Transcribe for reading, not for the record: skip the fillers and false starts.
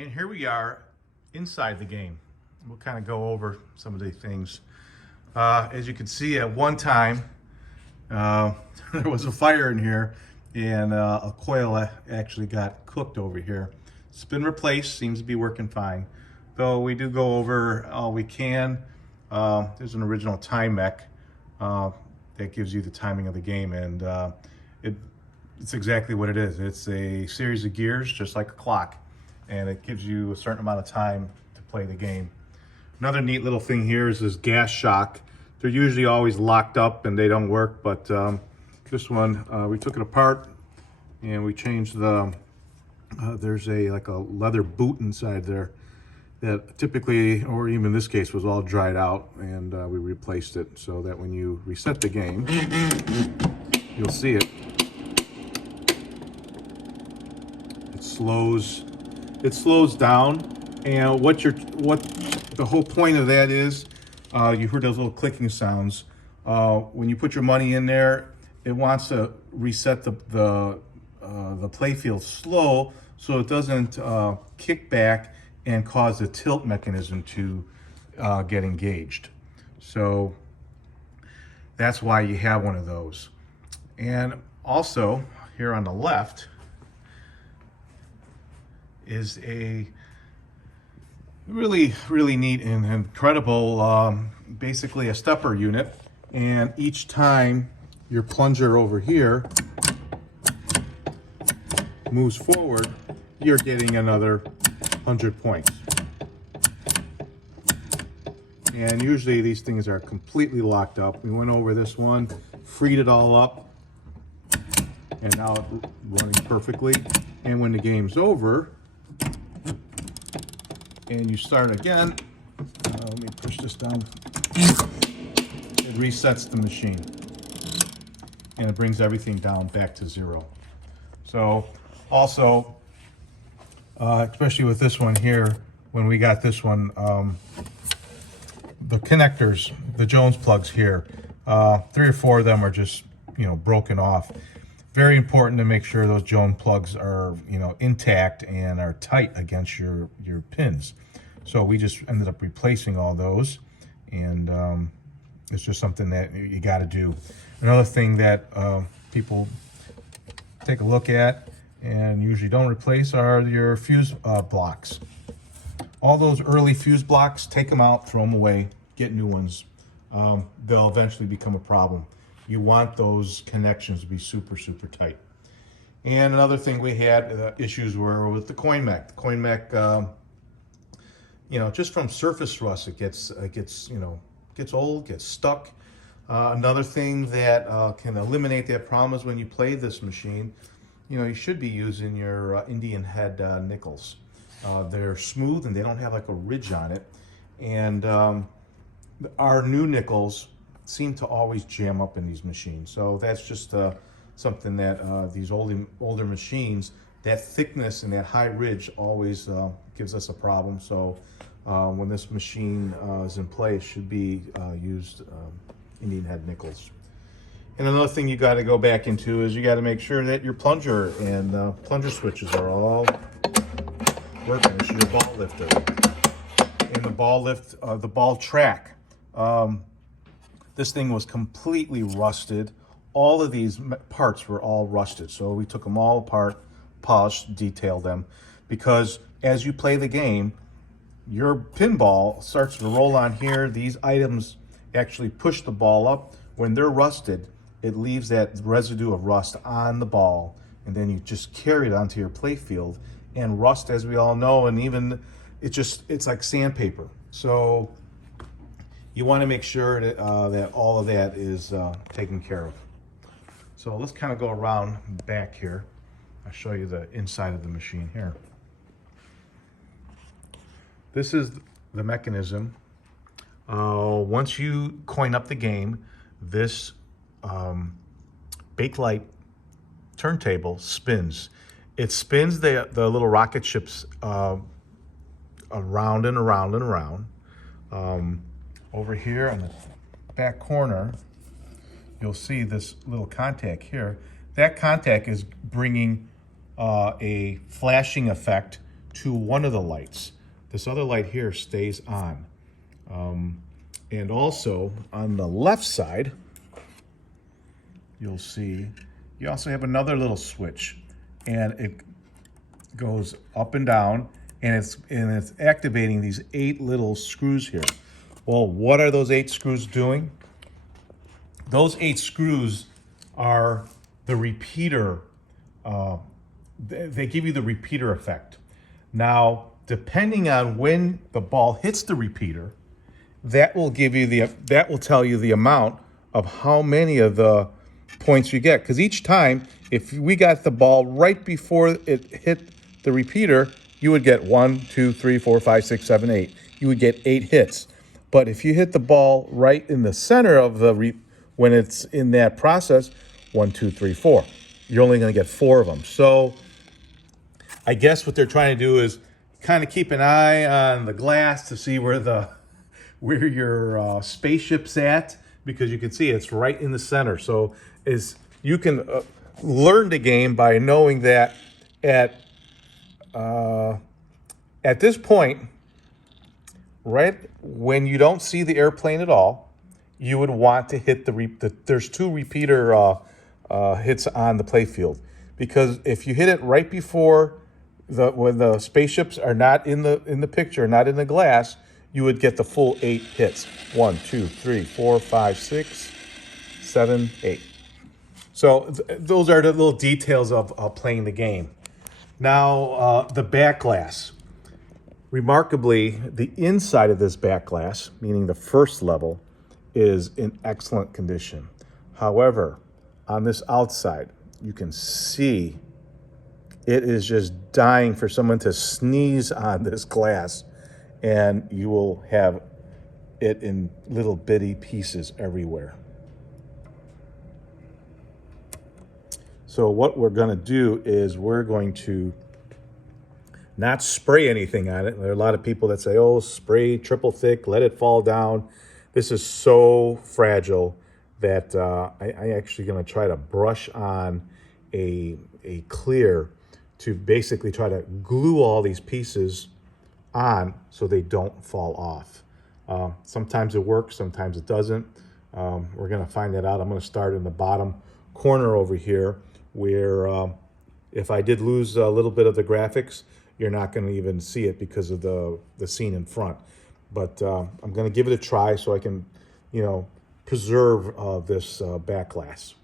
And here we are inside the game. We'll kind of go over some of the things. As you can see, at one time, there was a fire in here and a coil actually got cooked over here. It's been replaced, seems to be working fine. Though we do go over all we can. There's an original time mech that gives you the timing of the game, and it's exactly what it is. It's a series of gears, just like a clock, and it gives you a certain amount of time to play the game. Another neat little thing here is this gas shock. They're usually always locked up and they don't work, but this one, we took it apart and we changed the, there's like a leather boot inside there that typically, or even in this case, was all dried out, and we replaced it so that when you reset the game, you'll see it. It slows down, and what the whole point of that is, you heard those little clicking sounds. When you put your money in there, it wants to reset the playfield slow so it doesn't kick back and cause the tilt mechanism to get engaged. So that's why you have one of those. And also here on the left is a really neat and incredible, basically a stepper unit. And each time your plunger over here moves forward, you're getting another 100 points. And usually these things are completely locked up. We went over this one, freed it all up, and now it's running perfectly. And when the game's over and you start again, let me push this down, it resets the machine and it brings everything down back to zero. So also, especially with this one here, when we got this one, the connectors, the Jones plugs here, 3 or 4 of them are just, broken off. Very important to make sure those Jones plugs are, intact and are tight against your pins. So we just ended up replacing all those, and it's just something that you got to do. Another thing that people take a look at and usually don't replace are your fuse blocks. All those early fuse blocks, take them out, throw them away, get new ones. They'll eventually become a problem. You want those connections to be super tight. And another thing we had issues were with the coin mech. The coin mech, just from surface rust, it gets old, gets stuck. Another thing that can eliminate that problem is when you play this machine, you should be using your Indian head nickels. They're smooth and they don't have like a ridge on it. And our new nickels seem to always jam up in these machines. So that's just something that these older machines, that thickness and that high ridge always gives us a problem. So when this machine is in place, should be used Indian head nickels. And another thing you got to go back into is you got to make sure that your plunger and plunger switches are all working. This is your ball lifter. And the ball track. This thing was completely rusted. All of these parts were all rusted. So we took them all apart, polished, detailed them, because as you play the game, your pinball starts to roll on here. These items actually push the ball up. When they're rusted, it leaves that residue of rust on the ball, and then you just carry it onto your play field. And rust, as we all know, and even it's like sandpaper. So you want to make sure that that all of that is taken care of. So let's kind of go around back here. I'll show you the inside of the machine here. This is the mechanism. Once you coin up the game, this Bakelite turntable spins. It spins the little rocket ships around and around and around. Over here in the back corner, you'll see this little contact here. That contact is bringing a flashing effect to one of the lights. This other light here stays on. And also on the left side, you'll see you also have another little switch, and it goes up and down, and it's activating these 8 little screws here. Well, what are those 8 screws doing? Those 8 screws are the repeater. They give you the repeater effect. Now, depending on when the ball hits the repeater, that will tell you the amount of how many of the points you get. Because each time, if we got the ball right before it hit the repeater, you would get 1, 2, 3, 4, 5, 6, 7, 8. You would get 8 hits. But if you hit the ball right in the center of the when it's in that process, 1, 2, 3, 4, you're only going to get 4 of them. So I guess what they're trying to do is kind of keep an eye on the glass to see where your spaceship's at, because you can see it's right in the center. So you can learn the game by knowing that at this point, right when you don't see the airplane at all, you would want to hit there's 2 repeater hits on the playfield, because if you hit it right before when the spaceships are not in the picture, not in the glass, you would get the full 8 hits. 1, 2, 3, 4, 5, 6, 7, 8. So those are the little details of playing the game. Now, the back glass. Remarkably, the inside of this back glass, meaning the first level, is in excellent condition. However, on this outside, you can see it is just dying for someone to sneeze on this glass, and you will have it in little bitty pieces everywhere. So what we're going to do is we're going to not spray anything on it. There are a lot of people that say, oh, spray triple thick, let it fall down. This is so fragile that I actually going to try to brush on a clear to basically try to glue all these pieces on so they don't fall off. Sometimes it works, sometimes it doesn't. We're going to find that out. I'm going to start in the bottom corner over here, where if I did lose a little bit of the graphics, you're not going to even see it because of the scene in front. But I'm going to give it a try so I can, preserve this back glass.